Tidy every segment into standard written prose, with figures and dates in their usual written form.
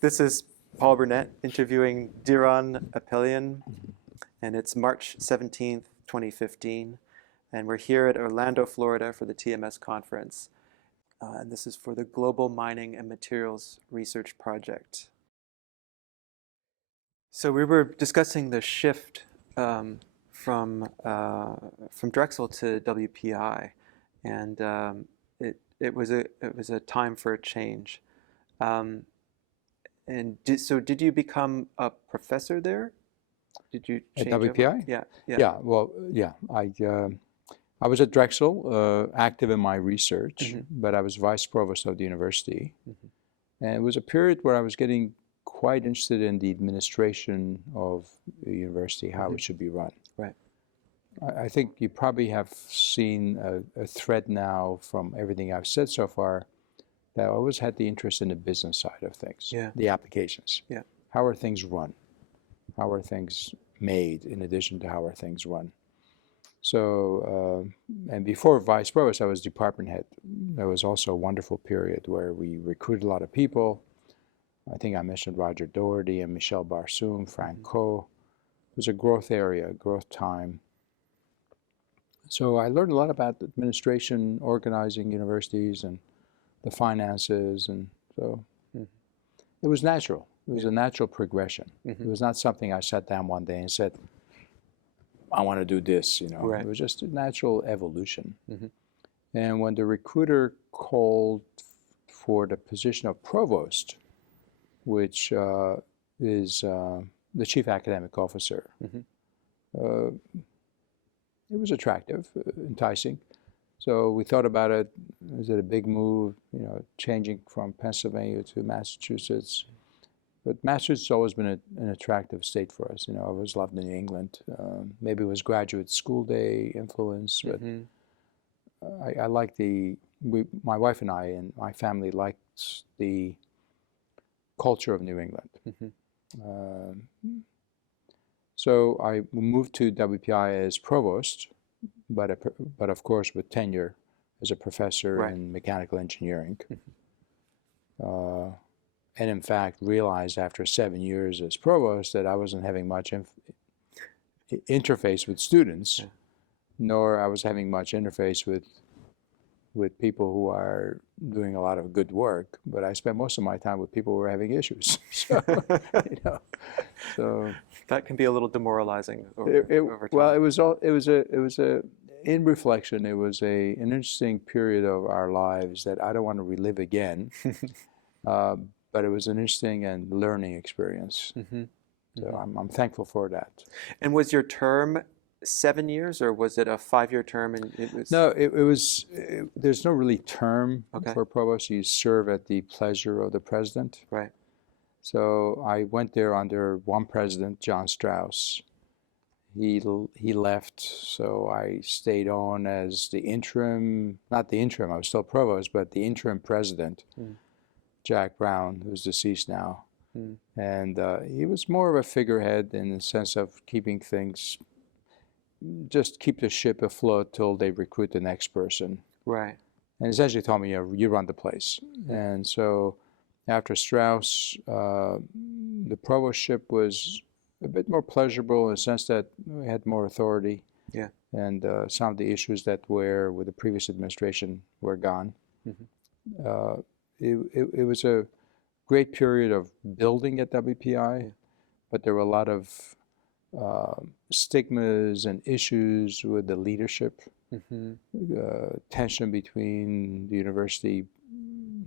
This is Paul Burnett interviewing Diran Apelian, and it's March 17th, 2015, and we're here at Orlando, Florida for the TMS conference, and this is for the Global Mining and Materials Research Project. So we were discussing the shift from Drexel to WPI, and it was a time for a change. So did you become a professor there? Did you change at WPI? Over? Yeah. Yeah. I was at Drexel, active in my research, Mm-hmm. but I was vice provost of the university. Mm-hmm. And it was a period where I was getting quite interested in the administration of the university, how it should be run. Right. I think you probably have seen a thread now from everything I've said so far, that I always had the interest in the business side of things, the applications. Yeah. How are things run? How are things made in addition to how are things run? So, and before vice provost, I was department head. There was also a wonderful period where we recruited a lot of people. I think I mentioned Roger Doherty and Michel Barsoum, Frank Coe. It was a growth area, growth time. So I learned a lot about administration, organizing universities, and the finances, and so it was natural. It was a natural progression. It was not something I sat down one day and said, I want to do this, Right. It was just a natural evolution. And when the recruiter called for the position of provost, which is the chief academic officer, it was attractive, enticing. So we thought about it. Is it a big move, changing from Pennsylvania to Massachusetts? But Massachusetts has always been an attractive state for us. I always loved New England. Maybe it was graduate school day influence, but I like my wife and I and my family liked the culture of New England. So I moved to WPI as provost, but of course with tenure as a professor in mechanical engineering. And in fact realized after 7 years as provost that I wasn't having much interface with students, nor I was having much interface with people who are doing a lot of good work, but I spent most of my time with people who were having issues. So, so that can be a little demoralizing over time. Well, in reflection, it was an interesting period of our lives that I don't want to relive again. But it was an interesting and learning experience. So I'm thankful for that. And was your term 7 years, or was it a 5-year term? And it was No, there's no really term for provost. You serve at the pleasure of the president. Right. So I went there under one president, John Strauss. He left, so I stayed on as the interim, not the interim, I was still provost, but the interim president, Jack Brown, who's deceased now. And he was more of a figurehead in the sense of keeping things, just keep the ship afloat till they recruit the next person. Right. And essentially told me, you run the place. And so after Strauss, the provostship was a bit more pleasurable in the sense that we had more authority. Yeah. And some of the issues that were with the previous administration were gone. It was a great period of building at WPI, but there were a lot of stigmas and issues with the leadership, tension between the university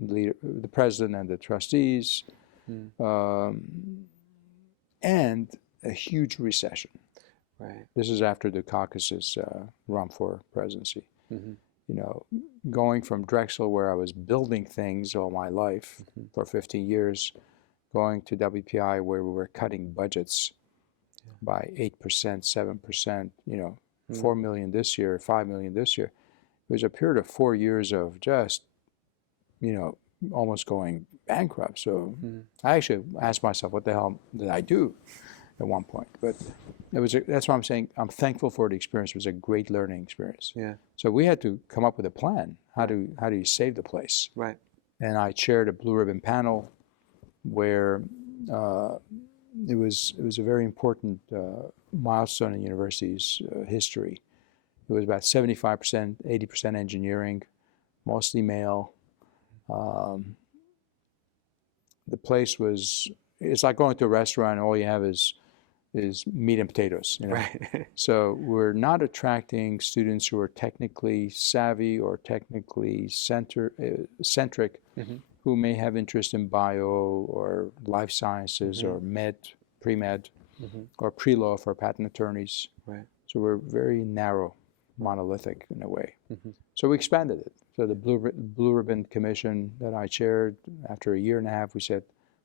leader, the president and the trustees, and a huge recession. Right. This is after the caucuses run for presidency. Going from Drexel, where I was building things all my life for 15 years, going to WPI, where we were cutting budgets by 8%, 7%, 4 million this year, 5 million this year. It was a period of 4 years of just, almost going bankrupt. So I actually asked myself, what the hell did I do at one point? But that's why I'm saying I'm thankful for the experience. It was a great learning experience. Yeah. So we had to come up with a plan. How do you save the place? Right. And I chaired a blue ribbon panel where it was a very important milestone in university's history. It was about 75%, 80% engineering, mostly male. The place was, it's like going to a restaurant and all you have is meat and potatoes, you know. Right. So we're not attracting students who are technically savvy or technically centric, who may have interest in bio or life sciences or med, pre-med, or pre-law for patent attorneys. Right. So we're very narrow, monolithic in a way. So we expanded it. So the Blue Ribbon Commission that I chaired, after a year and a half, we said,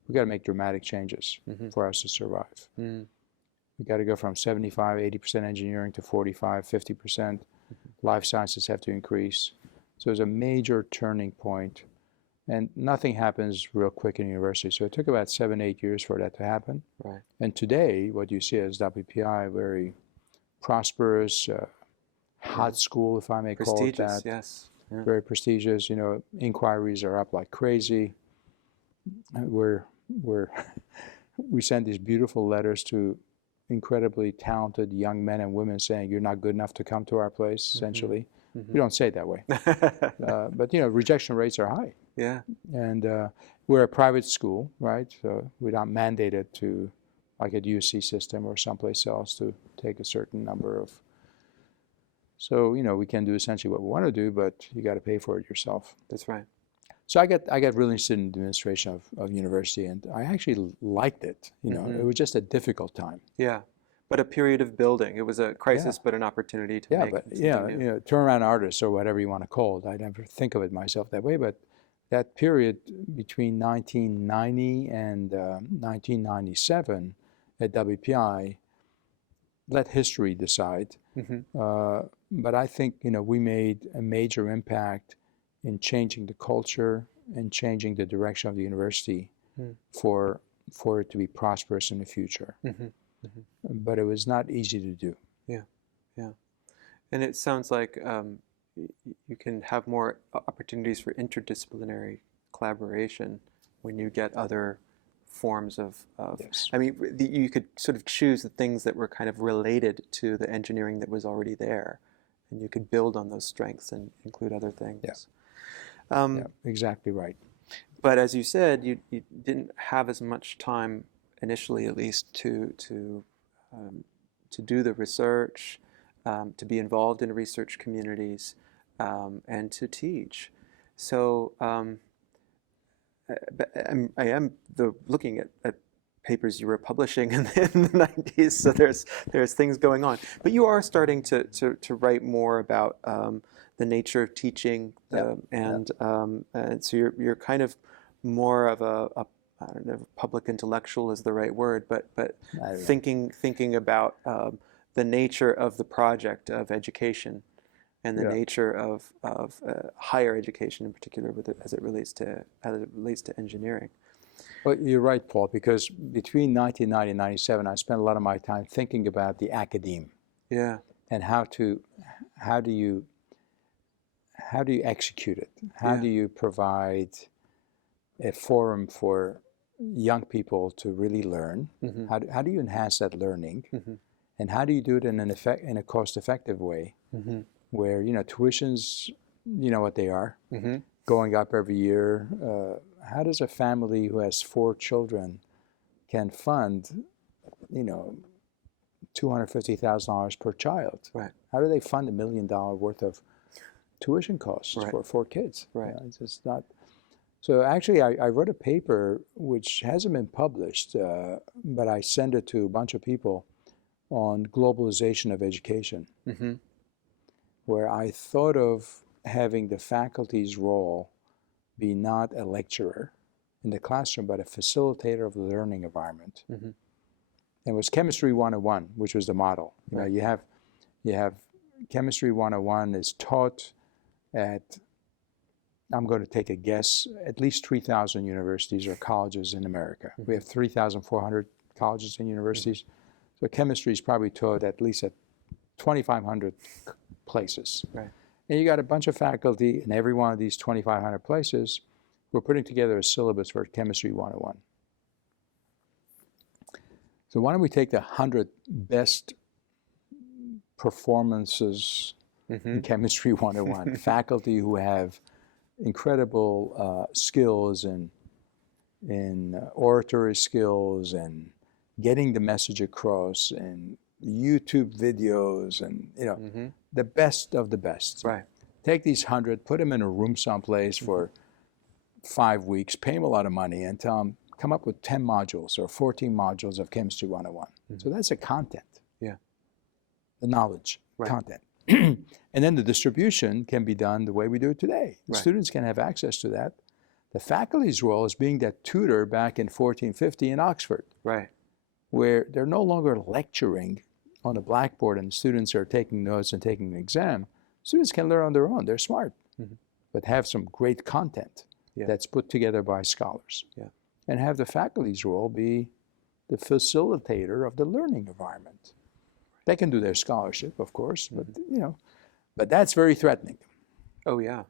we got to make dramatic changes for us to survive. We got to go from 75, 80% engineering to 45, 50%. Life sciences have to increase. So it was a major turning point. And nothing happens real quick in university. So it took about 7, 8 years for that to happen. Right. And today, what you see is WPI, very prosperous, hot school, if I may call it that. Prestigious, yes. Yeah. Very prestigious. You know, inquiries are up like crazy. We send these beautiful letters to incredibly talented young men and women saying, you're not good enough to come to our place, essentially. We don't say it that way. But, you know, rejection rates are high. Yeah. And we're a private school, right? So we're not mandated to, like at UC system or someplace else, to take a certain number of. So, you know, we can do essentially what we want to do, but you got to pay for it yourself. That's right. So I got really interested in the administration of university, and I actually liked it. You know, it was just a difficult time. Yeah, but a period of building. It was a crisis, but an opportunity to make something new. You know, turnaround artists or whatever you want to call it. I never think of it myself that way, but that period between 1990 and 1997 at WPI, let history decide. But I think, you know, we made a major impact in changing the culture and changing the direction of the university for it to be prosperous in the future. But it was not easy to do. Yeah, yeah. And it sounds like you can have more opportunities for interdisciplinary collaboration when you get other forms of Yes. I mean, you could sort of choose the things that were kind of related to the engineering that was already there, and you could build on those strengths and include other things. Yeah, exactly right. But as you said, you didn't have as much time initially, at least, to do the research, to be involved in research communities, and to teach. So I am looking at papers you were publishing in the 90s, so there's things going on. But you are starting to write more about the nature of teaching, and so you're kind of more of a I don't know if public intellectual is the right word, but thinking about the nature of the project of education and the nature of higher education in particular, as it relates to engineering. Well, you're right, Paul, because between 1990 and 97, I spent a lot of my time thinking about the academe. Yeah. And how do you execute it? How do you provide a forum for young people to really learn? How do you enhance that learning? And how do you do it in a cost-effective way, where, you know, tuitions, you know what they are, going up every year. How does a family who has 4 children can fund, you know, $250,000 per child? Right. How do they fund $1 million worth of tuition costs for 4 kids? Right. You know, it's just not. So actually, I wrote a paper which hasn't been published, but I sent it to a bunch of people on globalization of education, where I thought of having the faculty's role be not a lecturer in the classroom, but a facilitator of the learning environment. And it was Chemistry 101, which was the model. You know, you have Chemistry 101 is taught at, I'm going to take a guess, at least 3,000 universities or colleges in America. We have 3,400 colleges and universities. So chemistry is probably taught at least at 2,500 places. Right. And you got a bunch of faculty in every one of these 2,500 places who are putting together a syllabus for Chemistry 101. So why don't we take the 100 best performances in Chemistry 101, faculty who have incredible skills in oratory skills and getting the message across and YouTube videos and, the best of the best. Right. Take these 100, put them in a room someplace for 5 weeks, pay them a lot of money and tell them, come up with 10 modules or 14 modules of Chemistry 101. So that's the content. Yeah. The knowledge, Right. content. And then the distribution can be done the way we do it today. The Right. students can have access to that. The faculty's role is being that tutor back in 1450 in Oxford, Right. where they're no longer lecturing on a blackboard and students are taking notes and taking an exam. Students can learn on their own. They're smart, but have some great content that's put together by scholars. Yeah. And have the faculty's role be the facilitator of the learning environment. They can do their scholarship, of course, but but that's very threatening. Oh, yeah.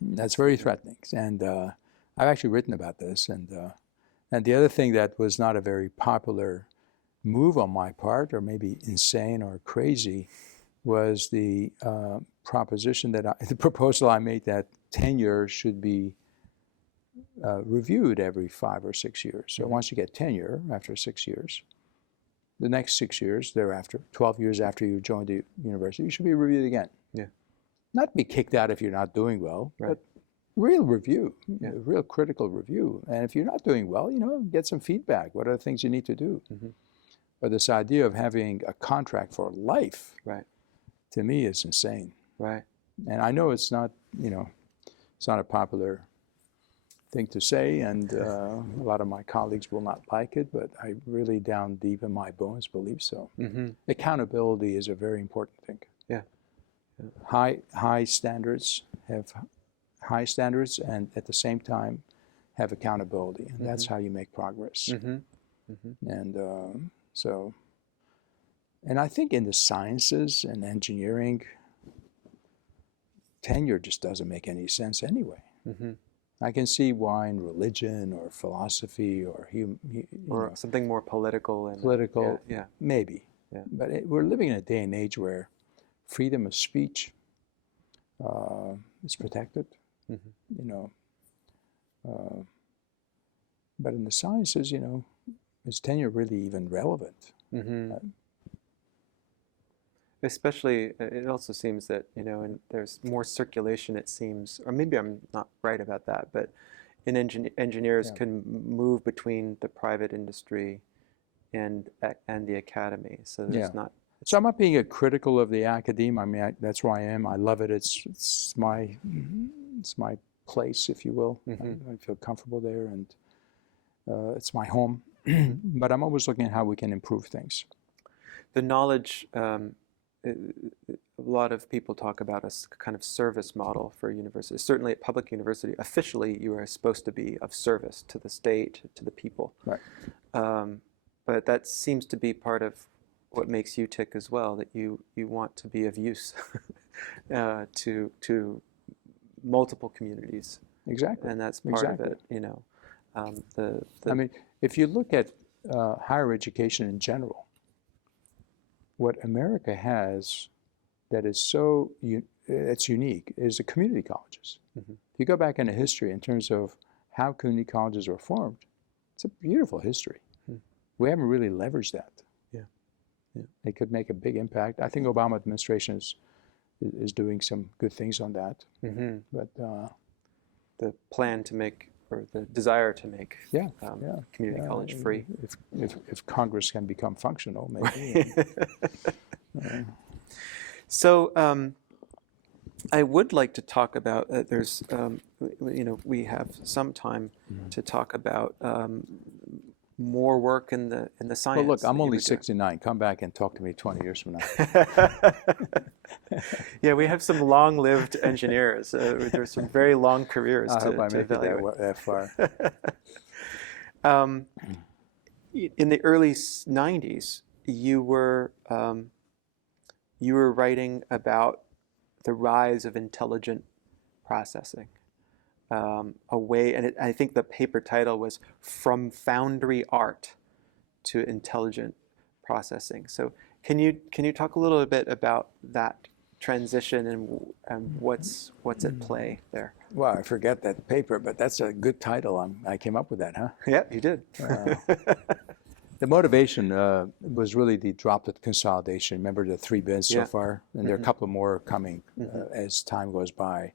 That's very threatening. And I've actually written about this. And the other thing that was not a very popular move on my part, or maybe insane or crazy, was the proposition the proposal I made that tenure should be reviewed every 5 or 6 years. So once you get tenure after 6 years, the next 6 years thereafter, 12 years after you join the university, you should be reviewed again. Yeah. Not be kicked out if you're not doing well, Right. but real review, Yeah. real critical review. And if you're not doing well, get some feedback. What are the things you need to do? But this idea of having a contract for life, Right. to me, is insane. Right. And I know it's not, it's not a popular thing to say, and a lot of my colleagues will not like it, but I really down deep in my bones believe so. Accountability is a very important thing. Yeah. High standards, have high standards, and at the same time have accountability, and that's how you make progress. And and I think in the sciences and engineering, tenure just doesn't make any sense anyway. I can see why in religion or philosophy or something more political and political, yeah. maybe. Yeah. But we're living in a day and age where freedom of speech is protected. But in the sciences, is tenure really even relevant? Especially, it also seems that, and there's more circulation, it seems, or maybe I'm not right about that, but engineers can move between the private industry and the academy. So there's not. So I'm not being critical of the academe. I mean, that's where I am. I love it. It's my place, if you will. I feel comfortable there, and it's my home. But I'm always looking at how we can improve things. The knowledge. A lot of people talk about a kind of service model for universities. Certainly at public university, officially you are supposed to be of service to the state, to the people. Right. But that seems to be part of what makes you tick as well, that you want to be of use to multiple communities. Exactly. And that's part of it, I mean, if you look at higher education in general, what America has that is it's unique is the community colleges. If you go back into history in terms of how community colleges were formed, it's a beautiful history. We haven't really leveraged that. Yeah. It could make a big impact. I think Obama administration is doing some good things on that. But the plan to make, or the desire to make community college free. If Congress can become functional, maybe. So I would like to talk about, there's, we have some time to talk about more work in the science. Well, look, I'm only 69. Come back and talk to me 20 years from now. Yeah, we have some long-lived engineers. There's some very long careers I to hope I make evaluate. it that far. In the early 90s, you were writing about the rise of intelligent processing. I think the paper title was "From Foundry Art to intelligent processing. So can you talk a little bit about that transition and what's at play there? Well, I forget that paper, but that's a good title. I came up with that, huh? Yeah, you did. The motivation was really the droplet consolidation. Remember the 3 bins so far? And there are a couple more coming as time goes by.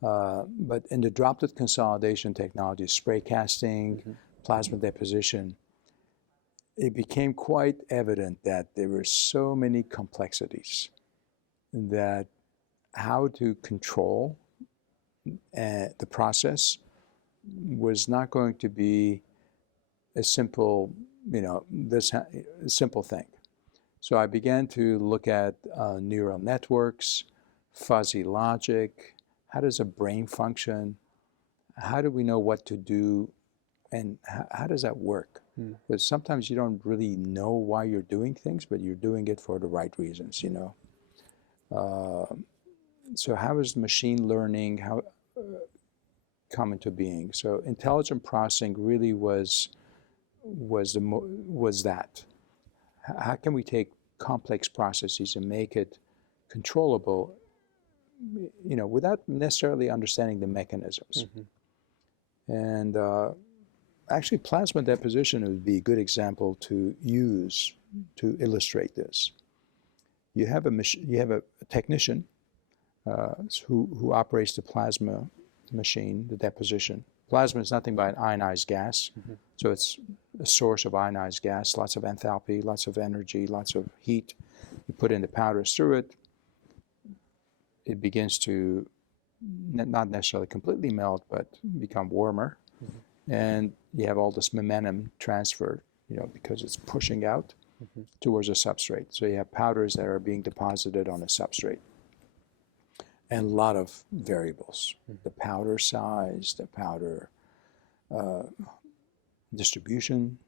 But in the droplet consolidation technology, spray casting, plasma deposition, it became quite evident that there were so many complexities that how to control the process was not going to be a simple, simple thing. So I began to look at neural networks, fuzzy logic, how does a brain function, how do we know what to do, and how does that work? Because sometimes you don't really know why you're doing things, but you're doing it for the right reasons, So how is machine learning come into being? So intelligent processing really was that. How can we take complex processes and make it controllable, without necessarily understanding the mechanisms? And actually, plasma deposition would be a good example to use to illustrate this. You have a technician who operates the plasma machine, the deposition. Plasma is nothing but an ionized gas, so it's a source of ionized gas, lots of enthalpy, lots of energy, lots of heat. You put in the powders through it, it begins to not necessarily completely melt, but become warmer. And you have all this momentum transferred, because it's pushing out towards a substrate. So you have powders that are being deposited on a substrate. And a lot of variables, the powder size, the powder distribution,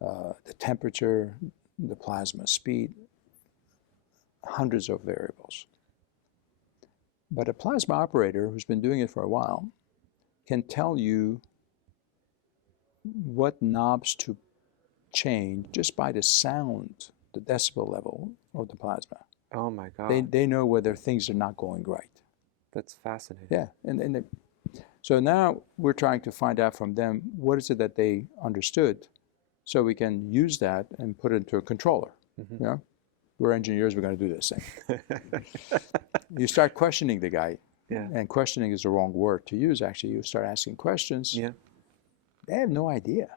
the temperature, the plasma speed, hundreds of variables. But a plasma operator who's been doing it for a while can tell you what knobs to change just by the sound, the decibel level of the plasma. Oh my God. They know whether things are not going right. That's fascinating. Yeah, so now we're trying to find out from them what is it that they understood, so we can use that and put it into a controller. We're engineers, we're going to do this thing. You start questioning the guy, and questioning is the wrong word to use, actually. You start asking questions. They have no idea.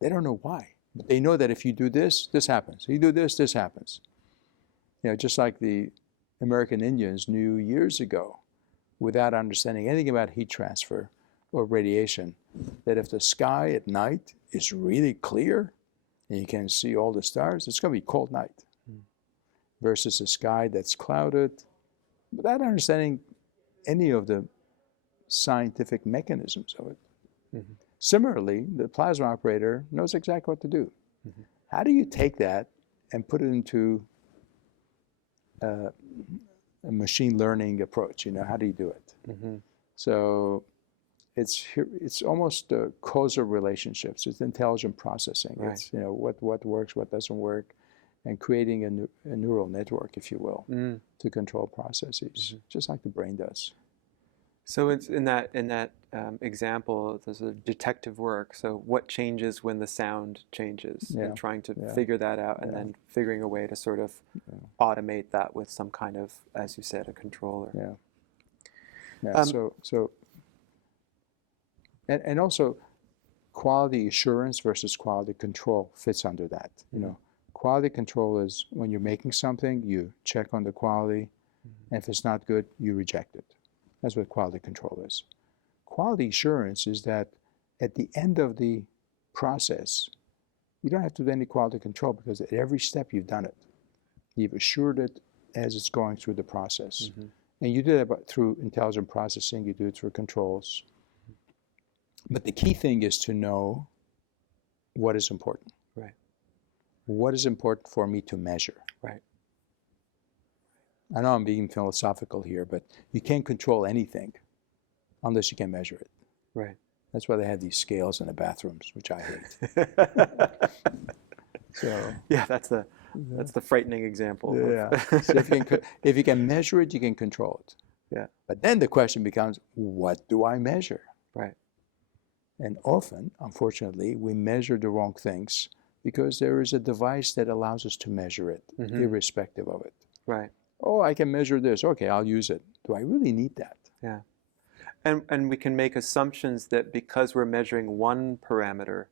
They don't know why. But they know that if you do this, this happens. You do this, this happens. Just like the American Indians knew years ago, without understanding anything about heat transfer or radiation, that if the sky at night is really clear and you can see all the stars, it's going to be a cold night. Versus a sky that's clouded, without understanding any of the scientific mechanisms of it. Similarly, the plasma operator knows exactly what to do. How do you take that and put it into a machine learning approach? How do you do it? So it's almost causal relationships. It's intelligent processing. Right. It's what works, what doesn't work, and creating a neural network, if you will, to control processes, just like the brain does. So it's in that example, there's a detective work. So what changes when the sound changes, and trying to figure that out, and then figuring a way to sort of automate that with some kind of, as you said, a controller. And also quality assurance versus quality control fits under that. Quality control is when you're making something, you check on the quality, and if it's not good, you reject it. That's what quality control is. Quality assurance is that at the end of the process, you don't have to do any quality control, because at every step you've done it. You've assured it as it's going through the process. And you do that through intelligent processing, you do it through controls. But the key thing is to know what is important. Right. What is important for me to measure? Right. I know I'm being philosophical here, but you can't control anything unless you can measure it. Right. That's why they have these scales in the bathrooms, which I hate. So Yeah, that's the frightening example. yeah. So if you can measure it, you can control it. Yeah. But then the question becomes, what do I measure? Right. And often, unfortunately, we measure the wrong things because there is a device that allows us to measure it, irrespective of it. Right. Oh, I can measure this. Okay, I'll use it. Do I really need that? Yeah. And we can make assumptions that because we're measuring one parameter,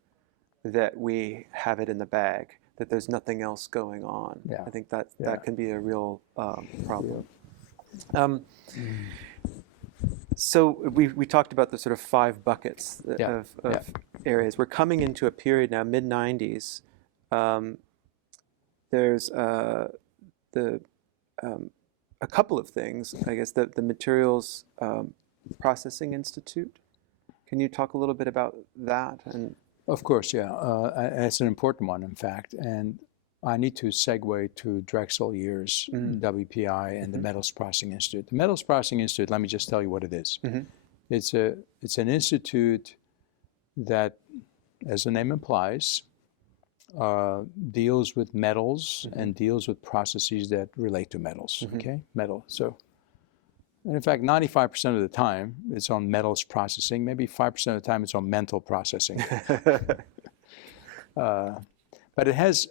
that we have it in the bag, that there's nothing else going on. Yeah. I think that Yeah. can be a real problem. So we talked about the sort of 5 buckets of areas. We're coming into a period now, mid-90s. There's a couple of things, I guess, the Materials Processing Institute. Can you talk a little bit about that? And Of course, yeah. It's an important one, in fact. And I need to segue to Drexel years, WPI, and the Metals Processing Institute. The Metals Processing Institute, let me just tell you what it is. It's an institute that, as the name implies, deals with metals and deals with processes that relate to metals. Okay, metal. So, and in fact, 95% of the time it's on metals processing. Maybe 5% of the time it's on mental processing. But it has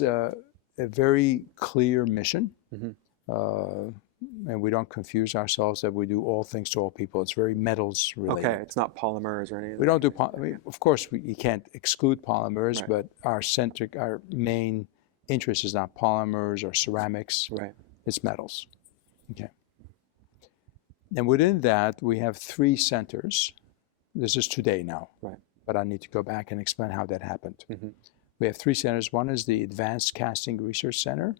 a very clear mission, and we don't confuse ourselves that we do all things to all people. It's very metals related. Okay, it's not polymers or anything. We don't do. Of course, you can't exclude polymers, but our main interest is not polymers or ceramics. Right. It's metals. Okay. And within that, we have 3 centers. This is today now. Right. But I need to go back and explain how that happened. We have 3 centers. One is the Advanced Casting Research Center,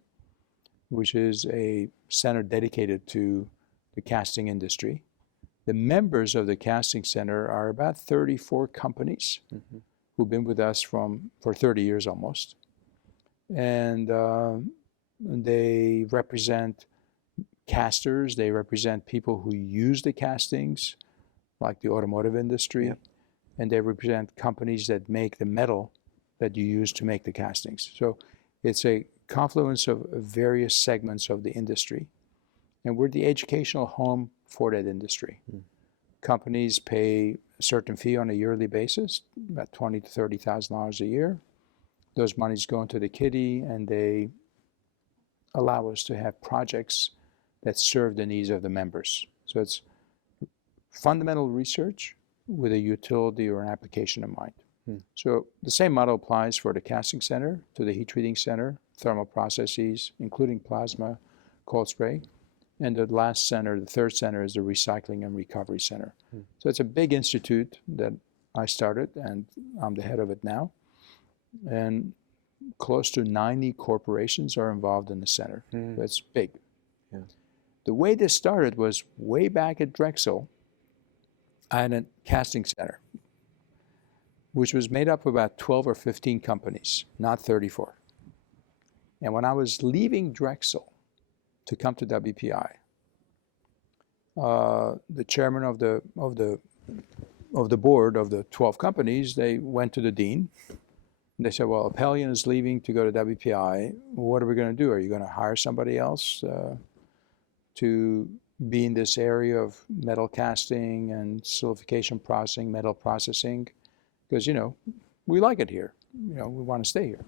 which is a center dedicated to the casting industry. The members of the casting center are about 34 companies who've been with us for 30 years almost. And they represent casters. They represent people who use the castings, like the automotive industry. And they represent companies that make the metal that you use to make the castings. So it's a confluence of various segments of the industry. And we're the educational home for that industry. Companies pay a certain fee on a yearly basis, about $20,000 to $30,000 a year. Those monies go into the kitty, and they allow us to have projects that serve the needs of the members. So it's fundamental research with a utility or an application in mind. So the same model applies for the casting center, to the heat treating center, thermal processes, including plasma, cold spray. And the last center, the 3rd center, is the recycling and recovery center. So it's a big institute that I started, and I'm the head of it now. And close to 90 corporations are involved in the center. That's big. The way this started was way back at Drexel. I had a casting center, which was made up of about 12 or 15 companies, not 34. And when I was leaving Drexel to come to WPI, the chairman of the board of the 12 companies, they went to the dean. And they said, well, Apelian is leaving to go to WPI. What are we going to do? Are you going to hire somebody else to be in this area of metal casting and silicification processing, metal processing? Because, we like it here. We want to stay here.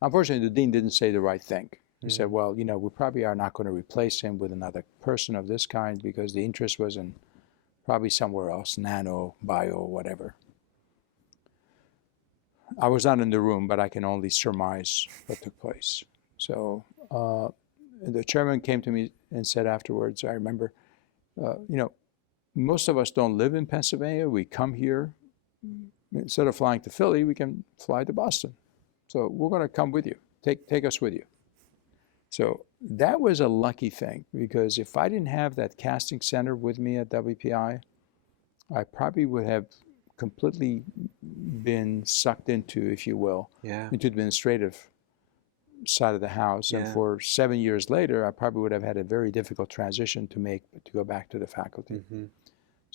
Unfortunately, the dean didn't say the right thing. He said, well, we probably are not going to replace him with another person of this kind because the interest was in probably somewhere else, nano, bio, whatever. I was not in the room, but I can only surmise what took place. So the chairman came to me and said afterwards, I remember, most of us don't live in Pennsylvania. We come here. Instead of flying to Philly, we can fly to Boston. So we're going to come with you. Take us with you. So that was a lucky thing, because if I didn't have that casting center with me at WPI, I probably would have completely been sucked into, if you will, into the administrative side of the house. And for 7 years later, I probably would have had a very difficult transition to go back to the faculty.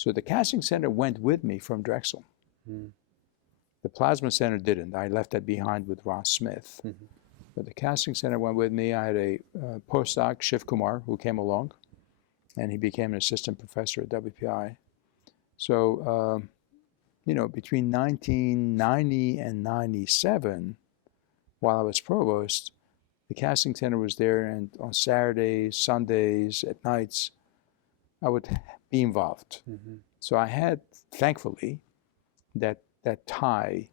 So the casting center went with me from Drexel. The plasma center didn't. I left that behind with Ross Smith. But the casting center went with me. I had a postdoc, Shiv Kumar, who came along, and he became an assistant professor at WPI. So, you know, between 1990 and 97, while I was provost, the casting center was there, and on Saturdays, Sundays, at nights, I would be involved. So I had, thankfully, that tie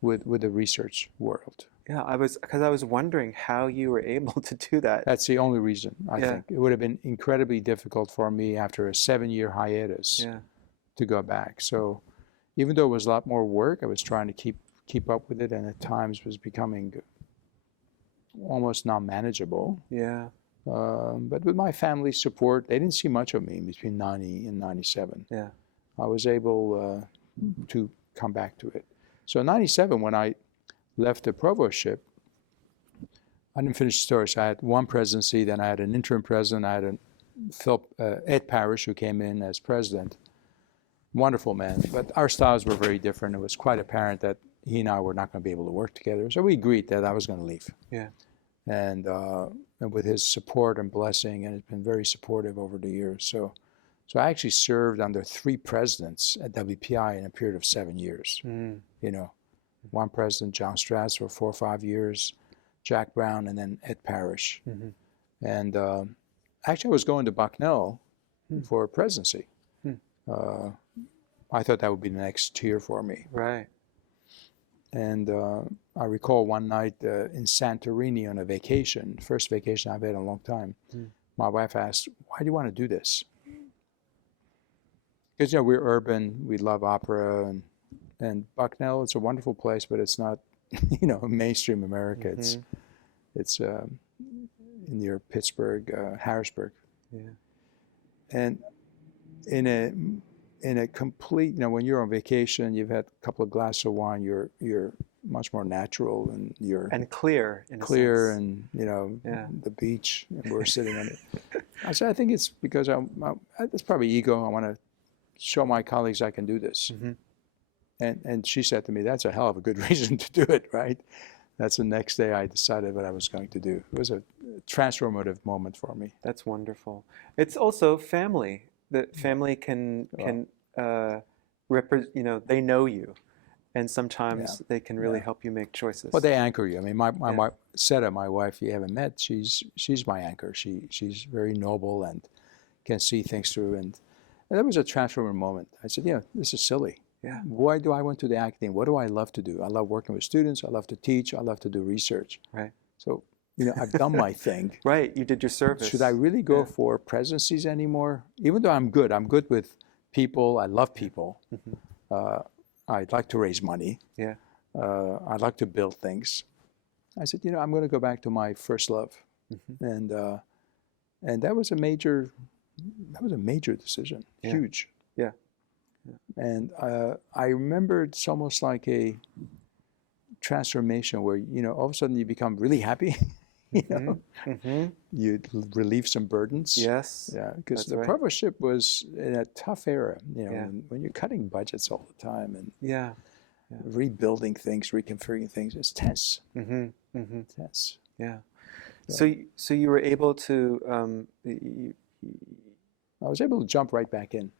with the research world. Yeah, because I was wondering how you were able to do that. That's the only reason, I think. It would have been incredibly difficult for me after a 7-year hiatus to go back. So even though it was a lot more work, I was trying to keep up with it, and at times was becoming almost non-manageable. But with my family's support, they didn't see much of me between 90 and 97. I was able to come back to it. So in 97, when I left the provostship, I didn't finish the story. So I had one presidency, then I had an interim president. I had Ed Parrish, who came in as president. Wonderful man, but our styles were very different. It was quite apparent that he and I were not going to be able to work together. So we agreed that I was going to leave. And with his support and blessing, and it's been very supportive over the years. So I actually served under 3 presidents at WPI in a period of 7 years. You know, one president, John Strauss, for 4 or 5 years, Jack Brown, and then Ed Parrish. And actually, I was going to Bucknell for presidency. I thought that would be the next tier for me. And I recall one night in Santorini on a vacation, first vacation I've had in a long time. My wife asked, "Why do you want to do this?" Because, you know, we're urban, we love opera, and Bucknell, it's a wonderful place, but it's not, you know, mainstream America. It's near Pittsburgh, Harrisburg. And in a complete, you know, when you're on vacation, you've had a couple of glasses of wine, you're much more natural, and you're clear, and you know, the beach, and we're sitting on it. I said, I think it's because it's probably ego. I want to show my colleagues I can do this. And she said to me, "That's a hell of a good reason to do it, right?" That's the next day I decided what I was going to do. It was a transformative moment for me. That's wonderful. It's also family. That family can you know, they know you, and sometimes they can really help you make choices. Well, they anchor you. I mean, my wife, Seta, my wife, you haven't met, she's my anchor. She's very noble and can see things through. And that was a transformative moment. I said, yeah, this is silly. Why do I want to do the acting? What do I love to do? I love working with students. I love to teach. I love to do research. So, you know, I've done my thing. You did your service. Should I really go for presidencies anymore? Even though I'm good with people. I love people. I'd like to raise money. I'd like to build things. I said, you know, I'm going to go back to my first love. And that was a major decision. Huge. And I remember it's almost like a transformation where, you know, all of a sudden you become really happy. You know, you relieve some burdens. Because the provostship was in a tough era. You know, when you're cutting budgets all the time and rebuilding things, reconfiguring things, it's tense. Tense. So you were able to. I was able to jump right back in.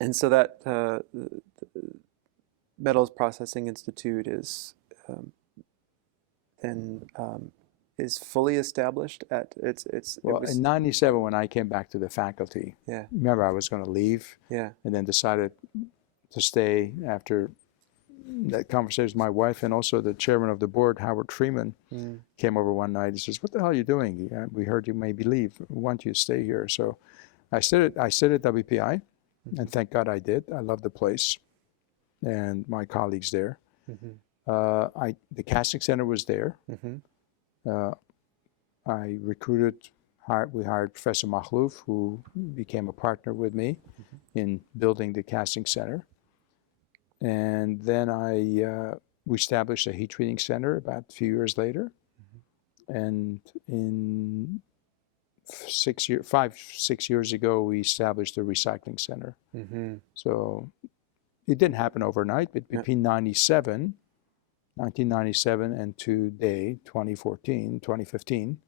And so that the Metals Processing Institute is. Then is fully established at in 97 when I came back to the faculty. Remember, I was going to leave. And then decided to stay after that conversation with my wife, and also the chairman of the board, Howard Freeman, came over one night. He says, "What the hell are you doing? We heard you maybe leave. We want you to stay here." So I stayed at WPI, and thank God I did. I love the place and my colleagues there. The casting center was there. I we hired Professor Makhlouf, who became a partner with me in building the casting center. And then we established a heat treating center about a few years later. And in 5, 6 years ago, we established a recycling center. Mm-hmm. So it didn't happen overnight, but between 1997 and today, 2015,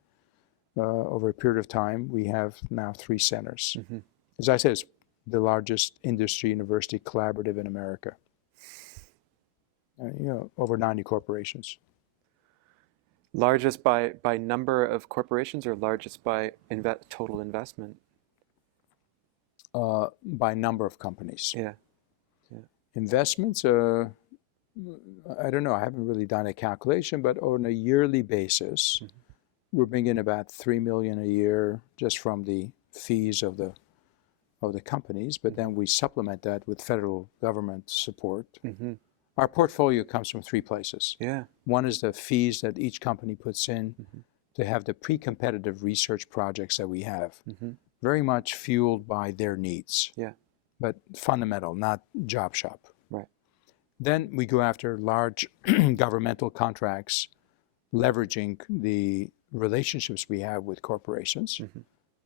over a period of time, we have now 3 centers. Mm-hmm. As I said, it's the largest industry-university collaborative in America. Over 90 corporations. Largest by number of corporations or largest by total investment? By number of companies. Yeah. Investments, I don't know, I haven't really done a calculation, but on a yearly basis, we're bringing about $3 million a year just from the fees of the companies, but then we supplement that with federal government support. Mm-hmm. Our portfolio comes from 3 places. Yeah. One is the fees that each company puts in to have the pre-competitive research projects that we have, very much fueled by their needs. Yeah. But fundamental, not job shop. Right. Then we go after large governmental contracts, leveraging the relationships we have with corporations,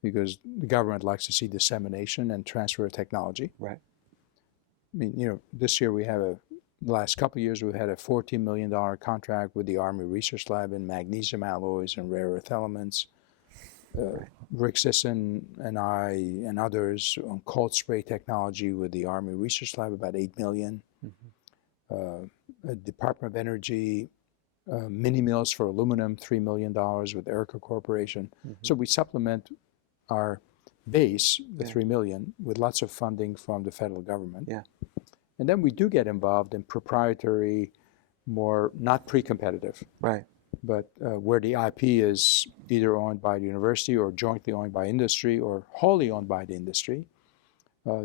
because the government likes to see dissemination and transfer of technology. Right. I mean, this year the last couple of years, we've had a $14 million contract with the Army Research Lab in magnesium alloys and rare earth elements. Rick Sisson and I and others on cold spray technology with the Army Research Lab, about $8 million. Department of Energy, mini mills for aluminum, $3 million with Erica Corporation. So we supplement our base, the $3 million, with lots of funding from the federal government. Yeah. And then we do get involved in proprietary, more not pre-competitive, Right. but where the IP is either owned by the university or jointly owned by industry or wholly owned by the industry,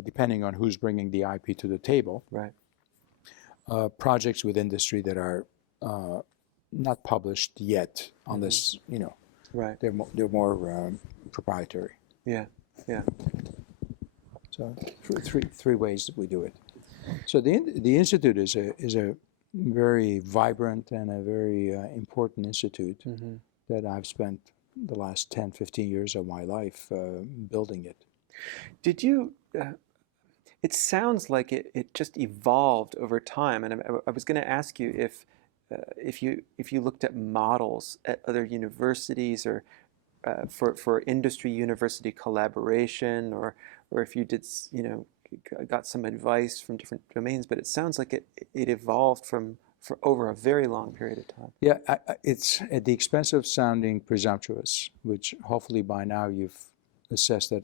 depending on who's bringing the IP to the table. Right. Projects with industry that are not published yet on this, Right. they're more proprietary. Yeah. Yeah. So three ways that we do it. So the institute is a very vibrant and a very important institute that I've spent the last 10, 15 years of my life building it. Did you, it sounds like it just evolved over time, and I was going to ask you if you looked at models at other universities or for industry university collaboration, or if you did, got some advice from different domains, but it sounds like it evolved for over a very long period of time. Yeah, it's at the expense of sounding presumptuous, which hopefully by now you've assessed that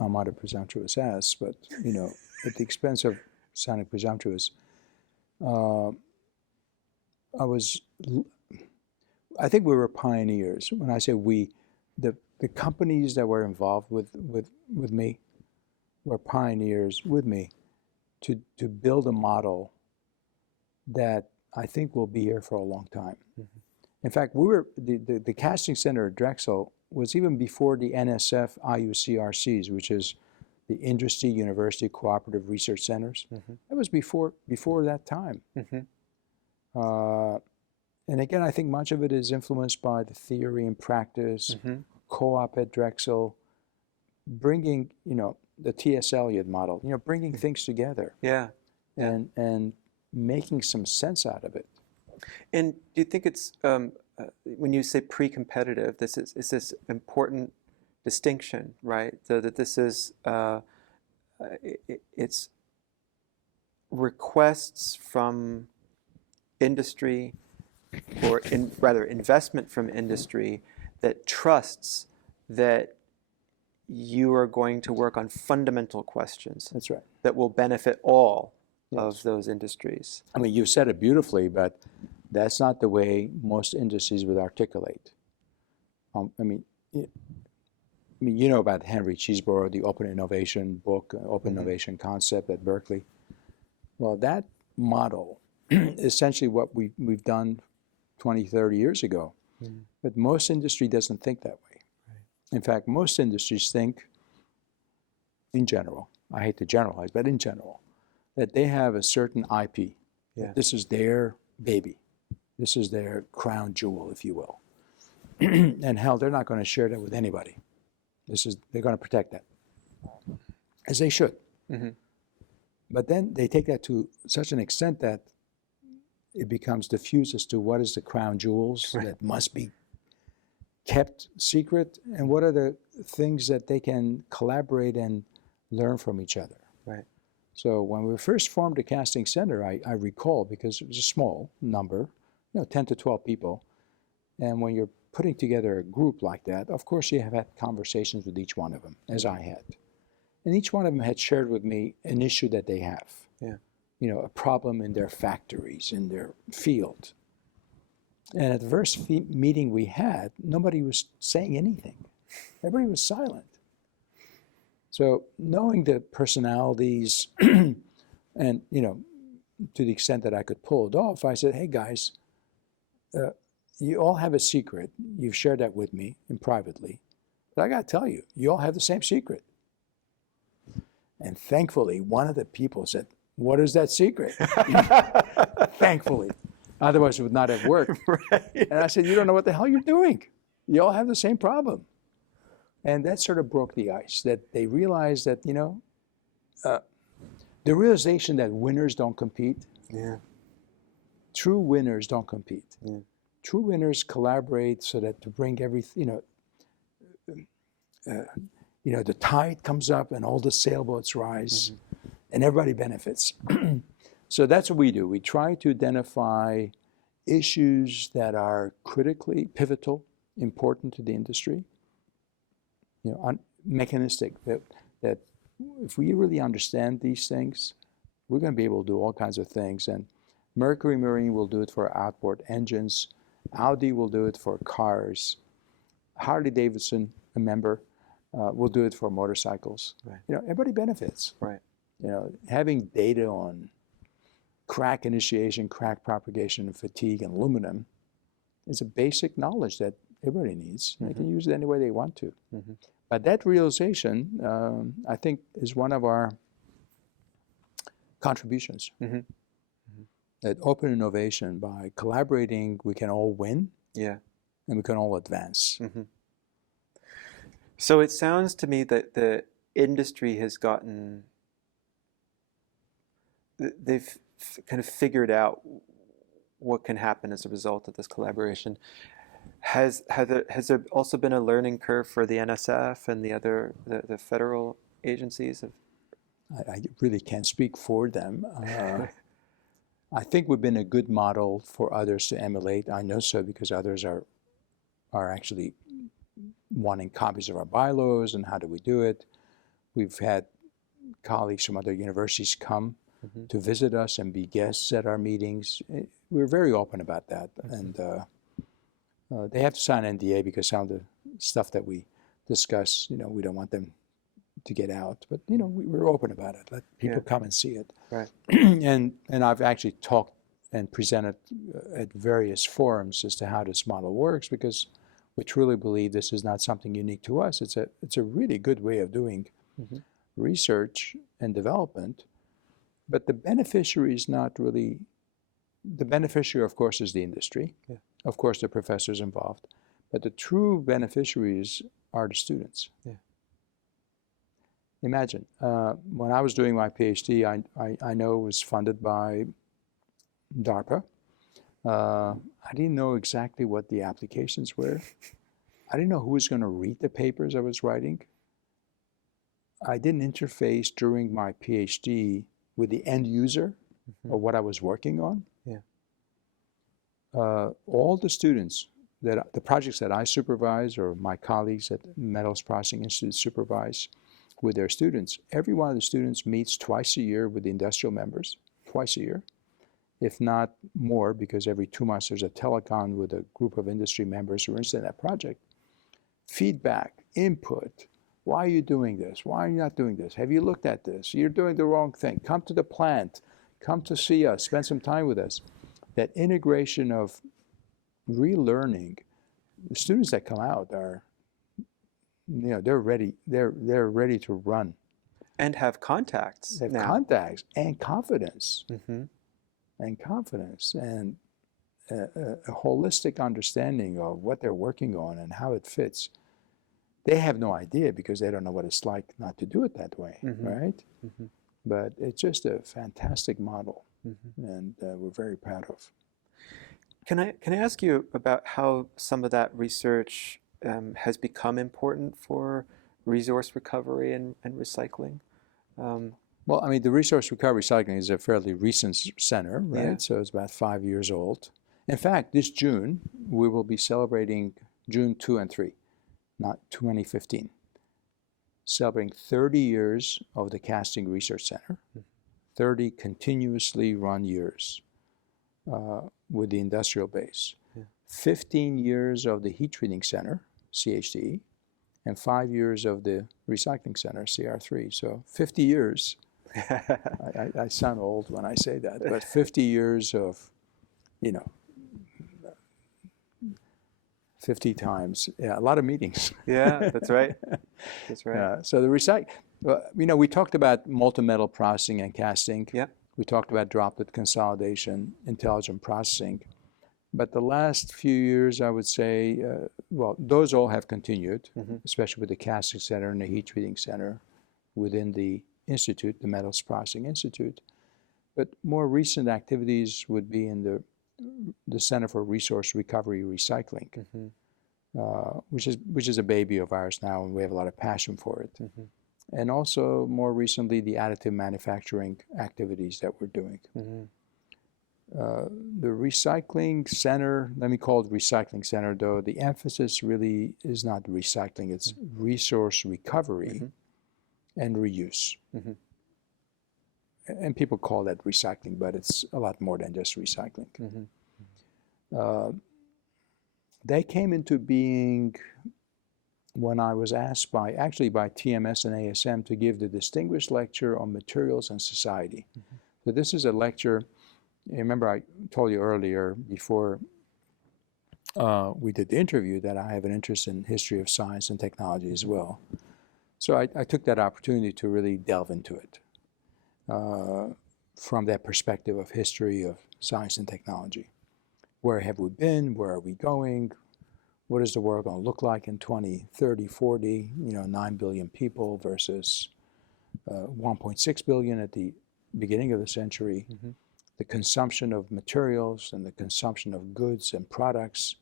I'm not a presumptuous ass, but at the expense of sounding presumptuous, I think we were pioneers. When I say we, the companies that were involved with me were pioneers with me to build a model that I think will be here for a long time. In fact, we were the casting center at Drexel was even before the NSF IUCRCs, which is the Industry University Cooperative Research Centers. That was before that time. And again, I think much of it is influenced by the theory and practice, co-op at Drexel, bringing, the T.S. Eliot model, bringing things together. Yeah. And making some sense out of it. And do you think it's, when you say pre-competitive, is this important distinction, right? So that this is, it's requests from industry, or rather investment from industry that trusts that you are going to work on fundamental questions. That's right. That will benefit all of those industries. I mean, you said it beautifully, but that's not the way most industries would articulate. You know about Henry Cheeseborough, the Open Innovation book, Open Innovation Concept at Berkeley. Well, that model is essentially what we've done 20, 30 years ago. But most industry doesn't think that way. In fact, most industries think, in general, I hate to generalize, but in general, that they have a certain IP. Yeah. This is their baby. This is their crown jewel, if you will. And hell, they're not going to share that with anybody. They're going to protect that, as they should. Mm-hmm. But then they take that to such an extent that it becomes diffuse as to what is the crown jewels that must be kept secret, and what are the things that they can collaborate and learn from each other. Right. So when we first formed the casting center, I recall, because it was a small number, 10 to 12 people, and when you're putting together a group like that, of course you have had conversations with each one of them, as I had. And each one of them had shared with me an issue that they have. Yeah. A problem in their factories, in their field. And at the first meeting we had, nobody was saying anything. Everybody was silent. So knowing the personalities and, to the extent that I could pull it off, I said, hey guys, you all have a secret. You've shared that with me and privately. But I got to tell you, you all have the same secret. And thankfully, one of the people said, what is that secret? Thankfully. Otherwise, it would not have worked. Right. And I said, you don't know what the hell you're doing. You all have the same problem. And that sort of broke the ice, that they realized that, the realization that winners don't compete. Yeah. True winners don't compete. Yeah. True winners collaborate so that to bring everything, the tide comes up and all the sailboats rise, and everybody benefits. So that's what we do. We try to identify issues that are critically pivotal, important to the industry, mechanistic, that if we really understand these things, we're going to be able to do all kinds of things. And Mercury Marine will do it for outboard engines. Audi will do it for cars. Harley Davidson, a member, will do it for motorcycles. Right. Everybody benefits. Right. Having data on crack initiation, crack propagation, and fatigue, and aluminum is a basic knowledge that everybody needs. They can use it any way they want to. But that realization, I think, is one of our contributions. That open innovation, by collaborating, we can all win. Yeah. And we can all advance. So it sounds to me that the industry has they've kind of figured out what can happen as a result of this collaboration. Has there also been a learning curve for the NSF and the federal agencies? I really can't speak for them. I think we've been a good model for others to emulate. I know so because others are actually wanting copies of our bylaws and how do we do it. We've had colleagues from other universities come to visit us and be guests at our meetings. We're very open about that. And they have to sign an NDA because some of the stuff that we discuss, we don't want them to get out. But, we're open about it. Let people come and see it. Right. And I've actually talked and presented at various forums as to how this model works, because we truly believe this is not something unique to us. It's a really good way of doing research and development. But the beneficiary is not really, the beneficiary, of course, is the industry. Yeah. Of course, the professors involved. But the true beneficiaries are the students. Yeah. Imagine, when I was doing my PhD, I know it was funded by DARPA. I didn't know exactly what the applications were. I didn't know who was going to read the papers I was writing. I didn't interface during my PhD with the end user of what I was working on. Yeah. All the students, the projects that I supervise or my colleagues at Metals Processing Institute supervise with their students, every one of the students meets twice a year with the industrial members, twice a year, if not more, because every 2 months there's a telecon with a group of industry members who are interested in that project. Feedback, input. Why are you doing this? Why are you not doing this? Have you looked at this? You're doing the wrong thing. Come to the plant. Come to see us. Spend some time with us. That integration of relearning. The students that come out are, they're ready. They're ready to run. And have contacts. Have contacts and confidence. And confidence and a holistic understanding of what they're working on and how it fits. they have no idea because they don't know what it's like not to do it that way, right? But it's just a fantastic model, and we're very proud of. Can I ask you about how some of that research has become important for resource recovery and recycling? Well, I mean, the resource recovery recycling is a fairly recent center, right? Yeah. So it's about 5 years old. In fact, this June, we will be celebrating June 2 and 3, not 2015, celebrating 30 years of the Casting Research Center, 30 continuously run years with the industrial base, 15 years of the Heat Treating Center, CHD, and 5 years of the Recycling Center, CR3. So 50 years. I sound old when I say that, but 50 years of, 50 times, a lot of meetings. Yeah, that's right. That's right. So the recycle, we talked about molten metal processing and casting. Yeah. We talked about droplet consolidation, intelligent processing. But the last few years, I would say, those all have continued, especially with the Casting Center and the Heat Treating Center within the Institute, the Metals Processing Institute. But more recent activities would be in the Center for Resource Recovery Recycling, which is a baby of ours now, and we have a lot of passion for it. And also, more recently, the additive manufacturing activities that we're doing. The Recycling Center, let me call it Recycling Center, though the emphasis really is not recycling, it's resource recovery and reuse. And people call that recycling, but it's a lot more than just recycling. They came into being when I was asked by TMS and ASM to give the distinguished lecture on materials and society. So this is a lecture, remember I told you earlier before we did the interview that I have an interest in history of science and technology as well. So I took that opportunity to really delve into it from that perspective of history of science and technology. Where have we been? Where are we going? What is the world going to look like in 20, 30, 40, 9 billion people versus 1.6 billion at the beginning of the century. The consumption of materials and the consumption of goods and products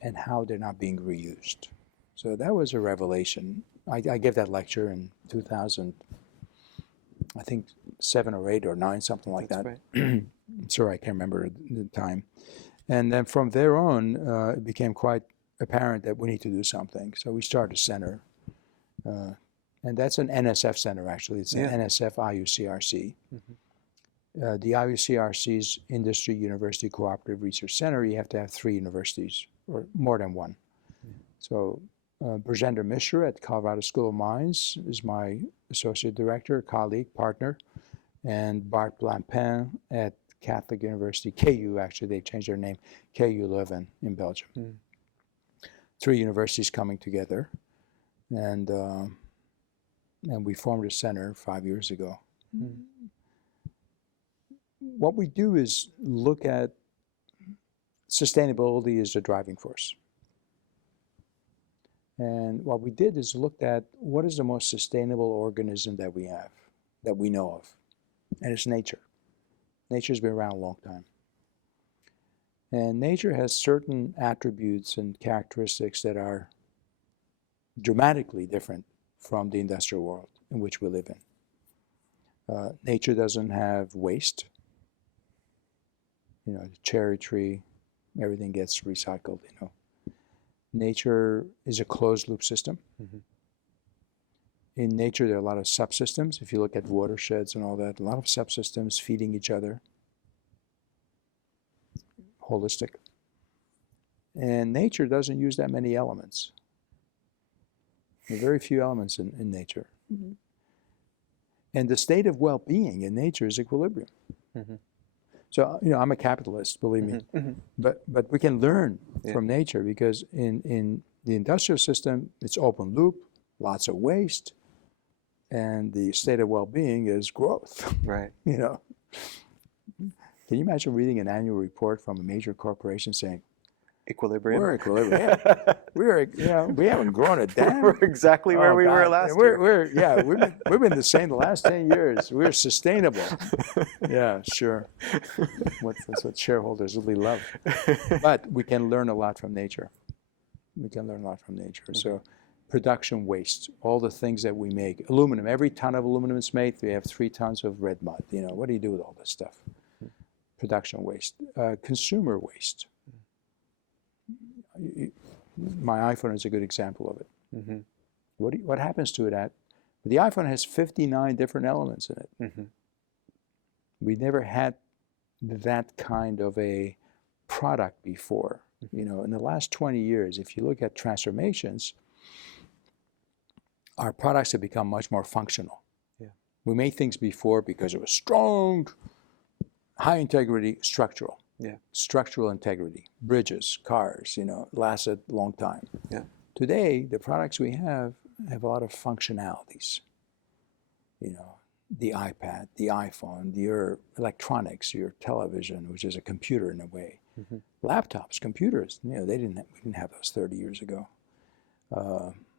and how they're not being reused. So that was a revelation. I gave that lecture in 2000, I think 7 or 8 or 9, something like that. Right. Sorry, I can't remember the time. And then from there on, it became quite apparent that we need to do something. So we started a center. And that's an NSF center, actually. It's an NSF IUCRC. The IUCRC's Industry University Cooperative Research Center, you have to have 3 universities, or more than one. So Brajendra Mishra at Colorado School of Mines is my associate director, colleague, partner, and Bart Blancpain at Catholic University, KU, actually, they changed their name, KU Leuven in Belgium. 3 universities coming together, and we formed a center 5 years ago. What we do is look at sustainability as a driving force. And what we did is looked at what is the most sustainable organism that we have, that we know of, and it's nature. Nature's been around a long time. And nature has certain attributes and characteristics that are dramatically different from the industrial world in which we live in. Nature doesn't have waste. The cherry tree, everything gets recycled, Nature is a closed loop system. In nature, there are a lot of subsystems. If you look at watersheds and all that, a lot of subsystems feeding each other. Holistic. And nature doesn't use that many elements. There are very few elements in nature. And the state of well-being in nature is equilibrium. So, I'm a capitalist, believe me. But we can learn from nature because in the industrial system, it's open loop, lots of waste, and the state of well-being is growth. Right. Can you imagine reading an annual report from a major corporation saying, equilibrium. We're equilibrium. Yeah. We haven't grown it down. We're exactly where we were last year. We've been the same the last 10 years. We're sustainable. Yeah, sure. That's what shareholders really love. But we can learn a lot from nature. So production waste, all the things that we make, aluminum, every ton of aluminum is made, we have 3 tons of red mud. What do you do with all this stuff? Production waste, consumer waste. My iPhone is a good example of it. What happens to it the iPhone has 59 different elements in it. We never had that kind of a product before. In the last 20 years, if you look at transformations, our products have become much more functional. We made things before because it was strong, high integrity, structural. Structural integrity, bridges, cars, lasted a long time. Today, the products we have a lot of functionalities. The iPad, the iPhone, your electronics, your television, which is a computer in a way. Laptops, computers, we didn't have those 30 years ago.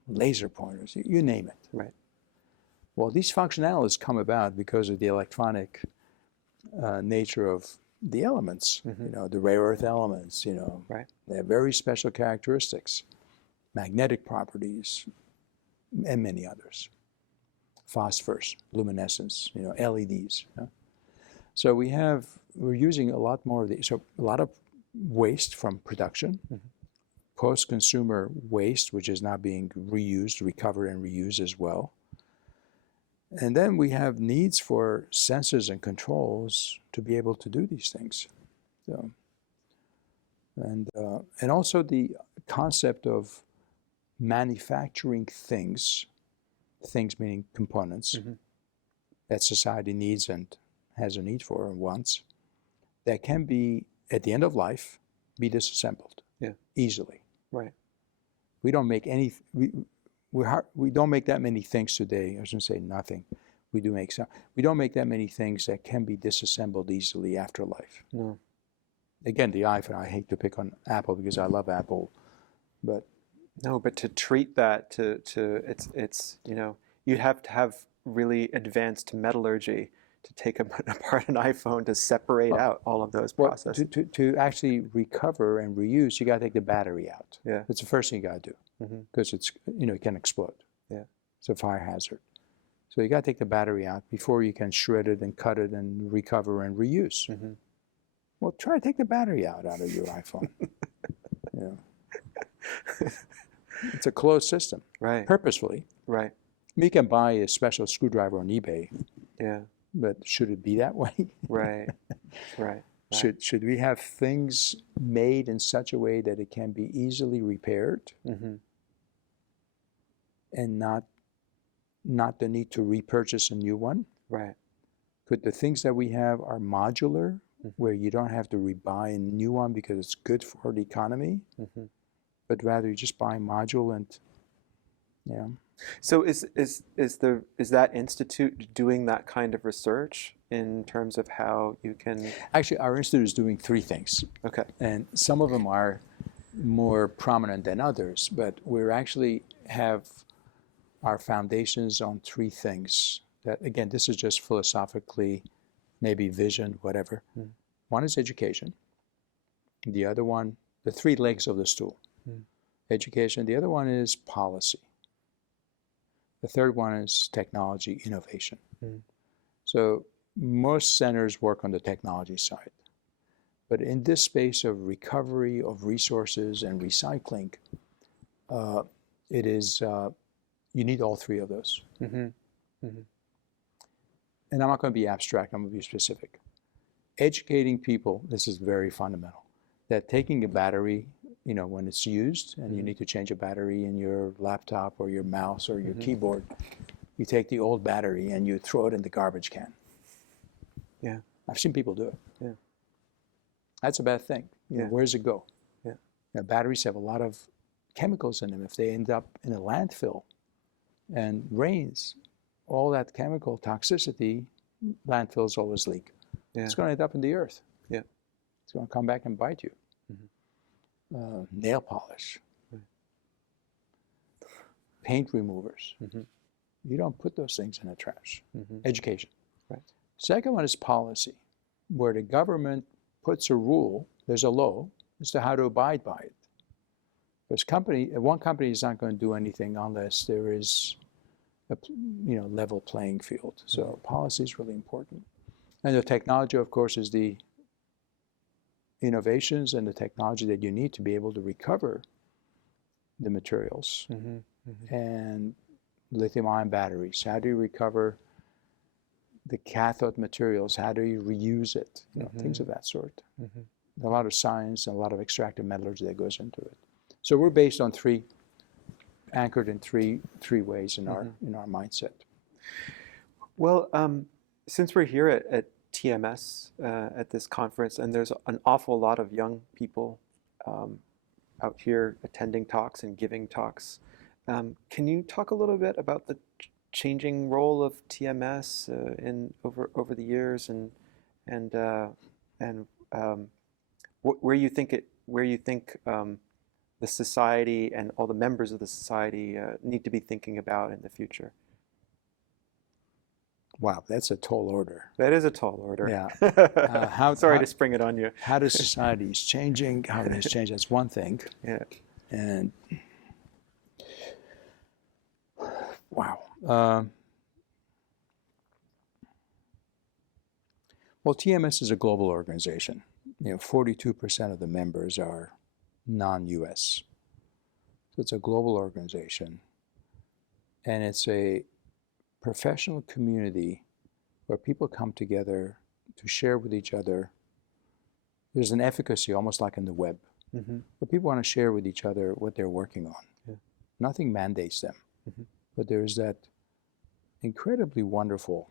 Laser pointers, you name it. Right. Well, these functionalities come about because of the electronic nature of the elements, the rare earth elements, Right. They have very special characteristics, magnetic properties, and many others. Phosphorus, luminescence, LEDs. So we're using a lot more of these. So a lot of waste from production, post-consumer waste, which is now being reused, recovered, and reused as well. And then we have needs for sensors and controls to be able to do these things. So, and also the concept of manufacturing things meaning components that society needs and has a need for and wants, that can be, at the end of life, be disassembled easily. Right. We don't make any... We don't make that many things today. I was going to say nothing. We do make some. We don't make that many things that can be disassembled easily after life. No. Again, the iPhone, I hate to pick on Apple because I love Apple, but... No, but to treat that, it's you'd have to have really advanced metallurgy to take apart an iPhone to separate out all of those processes. To actually recover and reuse, you got to take the battery out. Yeah. That's the first thing you got to do. Because it's, it can explode. Yeah. It's a fire hazard. So you got to take the battery out before you can shred it and cut it and recover and reuse. Well, try to take the battery out of your iPhone. It's a closed system. Right. Purposefully. Right. You can buy a special screwdriver on eBay. Yeah. But should it be that way? Right. Right. Should we have things made in such a way that it can be easily repaired and not the need to repurchase a new one? Right. Could the things that we have are modular, where you don't have to rebuy a new one because it's good for the economy, but rather you just buy a module and So is that institute doing that kind of research in terms of how you can... Actually, our institute is doing 3 things. Okay. And some of them are more prominent than others, but we actually have our foundations on 3 things. That, again, this is just philosophically, maybe vision, whatever. One is education. The other one, the 3 legs of the stool. Education. The other one is policy. The third one is technology innovation. So most centers work on the technology side. But in this space of recovery of resources and recycling, it is, you need all 3 of those. And I'm not going to be abstract, I'm going to be specific. Educating people, this is very fundamental, that taking a battery, when it's used and you need to change a battery in your laptop or your mouse or your keyboard, you take the old battery and you throw it in the garbage can. Yeah. I've seen people do it. Yeah. That's a bad thing. Where does it go? Yeah. Batteries have a lot of chemicals in them. If they end up in a landfill and rains, all that chemical toxicity, landfills always leak. It's going to end up in the earth. It's going to come back and bite you. nail polish, paint removers. You don't put those things in the trash. Education. Right. Second one is policy, where the government puts a rule, there's a law, as to how to abide by it. Because one company is not going to do anything unless there is a level playing field. So policy is really important. And the technology, of course, is the innovations and the technology that you need to be able to recover the materials. And lithium-ion batteries, how do you recover the cathode materials? How do you reuse it? Things of that sort. A lot of science and a lot of extractive metallurgy that goes into it. So we're based on anchored in three ways in our mindset. Well, since we're here at TMS at this conference, and there's an awful lot of young people out here attending talks and giving talks, can you talk a little bit about the changing role of TMS over the years, and where you think the society and all the members of the society need to be thinking about in the future? Wow, that's a tall order. That is a tall order. Yeah. Sorry to spring it on you. How the society is changing, how it has changed, that's one thing. Yeah. And wow. Well, TMS is a global organization. 42% of the members are non-US. So it's a global organization. And it's a professional community where people come together to share with each other. There's an efficacy, almost like in the web, where people want to share with each other what they're working on. Yeah. Nothing mandates them, but there's that incredibly wonderful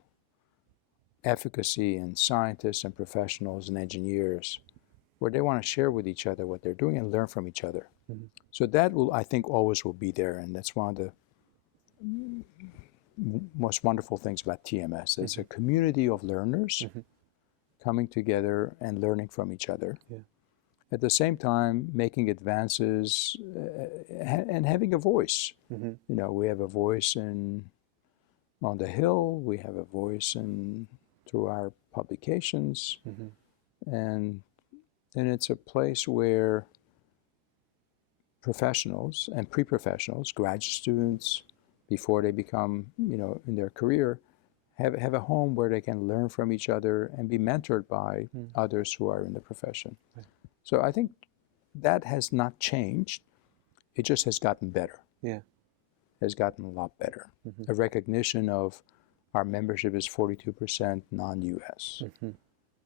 efficacy in scientists and professionals and engineers where they want to share with each other what they're doing and learn from each other. So that I think always will be there, and that's one of the most wonderful things about TMS. It's a community of learners coming together and learning from each other. Yeah. At the same time, making advances and having a voice. We have a voice on the Hill. We have a voice through our publications, and it's a place where professionals and pre-professionals, graduate students, before they become, in their career, have a home where they can learn from each other and be mentored by others who are in the profession. Right. So I think that has not changed. It just has gotten better. Yeah. Has gotten a lot better. A recognition of our membership is 42% non-US.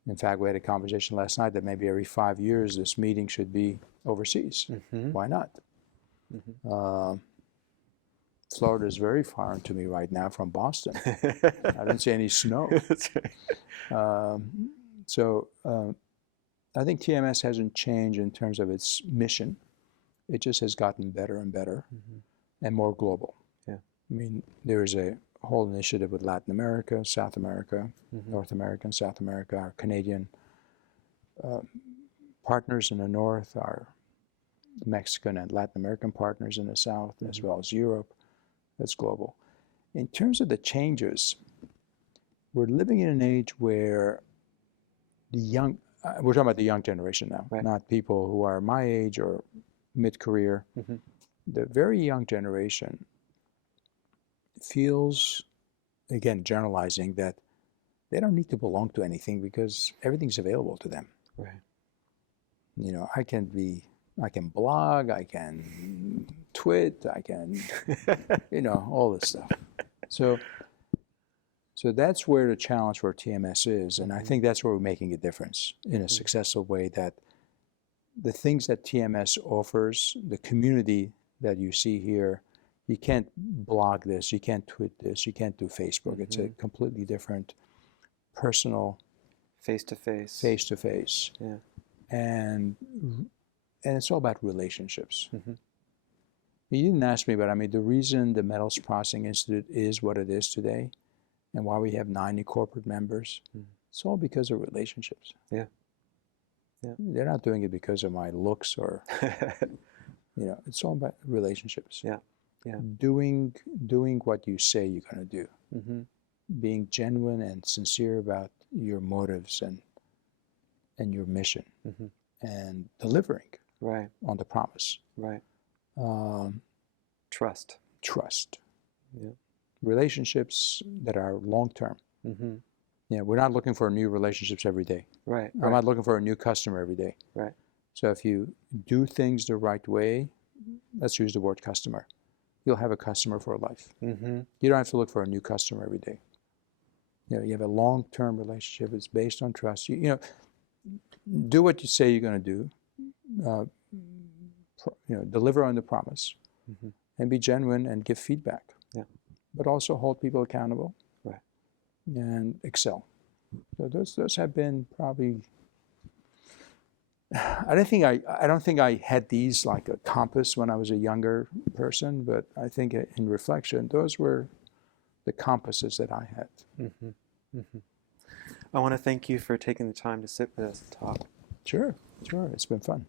In fact, we had a conversation last night that maybe every 5 years this meeting should be overseas. Why not? Florida is very foreign to me right now from Boston. I don't see any snow. That's right. So I think TMS hasn't changed in terms of its mission. It just has gotten better and better and more global. Yeah. I mean, there is a whole initiative with Latin America, South America, North America and South America. Our Canadian partners in the north, our Mexican and Latin American partners in the south, as well as Europe. That's global. In terms of the changes, we're living in an age where the young, we're talking about the young generation now, right. Not people who are my age or mid-career. The very young generation feels, again, generalizing, that they don't need to belong to anything because everything's available to them. Right. I can blog, I can twit, I can, all this stuff. So that's where the challenge for TMS is, and I think that's where we're making a difference in a successful way, that the things that TMS offers, the community that you see here, you can't blog this, you can't tweet this, you can't do Facebook. It's a completely different personal, face-to-face. Yeah. And it's all about relationships. You didn't ask me, but I mean, the reason the Metals Processing Institute is what it is today and why we have 90 corporate members, it's all because of relationships. Yeah. Yeah. They're not doing it because of my looks or, it's all about relationships. Yeah. Yeah. Doing what you say you're going to do. Mm-hmm. Being genuine and sincere about your motives and your mission, Mm-hmm. and delivering Right. on the promise. Right. Trust. Trust. Yeah. Relationships that are long-term. Mm-hmm. We're not looking for new relationships every day. Right. I'm not looking for a new customer every day. Right. So if you do things the right way, let's use the word customer, you'll have a customer for life. Mm-hmm. You don't have to look for a new customer every day. You have a long-term relationship. It's based on trust. Do what you say you're going to do. Deliver on the promise, Mm-hmm. and be genuine and give feedback. Yeah. But also hold people accountable. Right. And excel. So those have been probably. I don't think I had these like a compass when I was a younger person, but I think in reflection, those were the compasses that I had. Mm-hmm. Mm-hmm. I want to thank you for taking the time to sit with us and talk. Sure. It's been fun.